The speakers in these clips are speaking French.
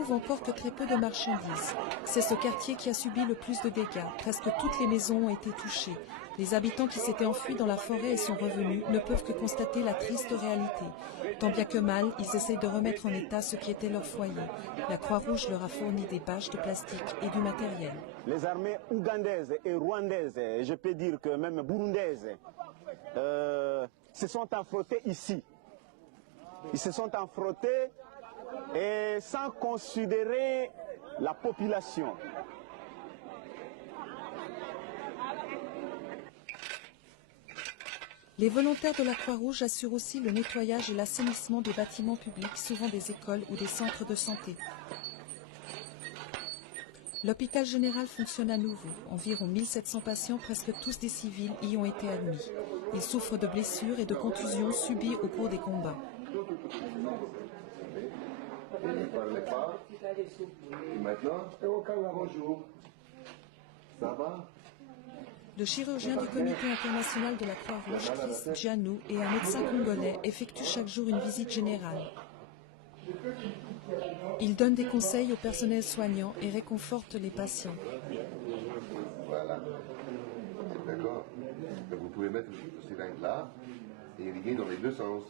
trouve encore que très peu de marchandises. C'est ce quartier qui a subi le plus de dégâts. Presque toutes les maisons ont été touchées. Les habitants qui s'étaient enfuis dans la forêt et sont revenus ne peuvent que constater la triste réalité. Tant bien que mal, ils essayent de remettre en état ce qui était leur foyer. La Croix-Rouge leur a fourni des bâches de plastique et du matériel. Les armées ougandaises et rwandaises, et je peux dire que même burundaises, se sont affrontées ici. Ils se sont affrontés et sans considérer la population. Les volontaires de la Croix-Rouge assurent aussi le nettoyage et l'assainissement des bâtiments publics, souvent des écoles ou des centres de santé. L'hôpital général fonctionne à nouveau. Environ 1700 patients, presque tous des civils, y ont été admis. Ils souffrent de blessures et de contusions subies au cours des combats. Il ne parlait pas. Et maintenant, bonjour. Ça va? Le chirurgien du comité international de la Croix-Rouge, Chris Djanou, et un médecin congolais effectuent chaque jour une visite générale. Ils donnent des conseils au personnel soignant et réconfortent les patients. Voilà. D'accord. Vous pouvez mettre le cylindre là et irriguer dans les deux sens.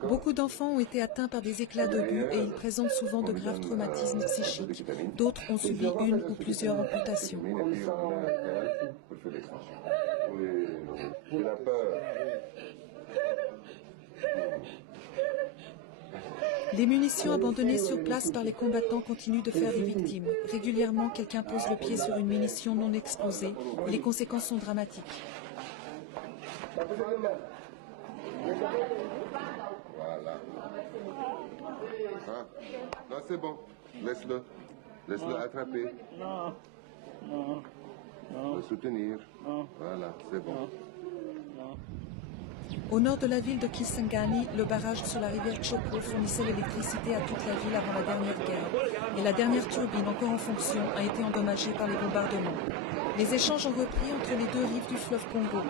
Beaucoup d'enfants ont été atteints par des éclats d'obus et ils présentent souvent de graves traumatismes psychiques. D'autres ont subi une ou plusieurs amputations. Il a peur. Les munitions abandonnées sur place par les combattants continuent de faire des victimes. Régulièrement, quelqu'un pose le pied sur une munition non explosée et les conséquences sont dramatiques. Voilà. Hein? Non, c'est bon. Laisse-le. Laisse-le attraper. Non. Non. Non. Le soutenir. Non. Voilà, c'est bon. Non. Au nord de la ville de Kisangani, le barrage sur la rivière Chopo fournissait l'électricité à toute la ville avant la dernière guerre. Et la dernière turbine, encore en fonction, a été endommagée par les bombardements. Les échanges ont repris entre les deux rives du fleuve Congo.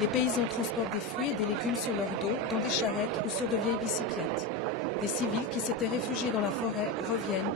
Les paysans transportent des fruits et des légumes sur leur dos, dans des charrettes ou sur de vieilles bicyclettes. Des civils qui s'étaient réfugiés dans la forêt reviennent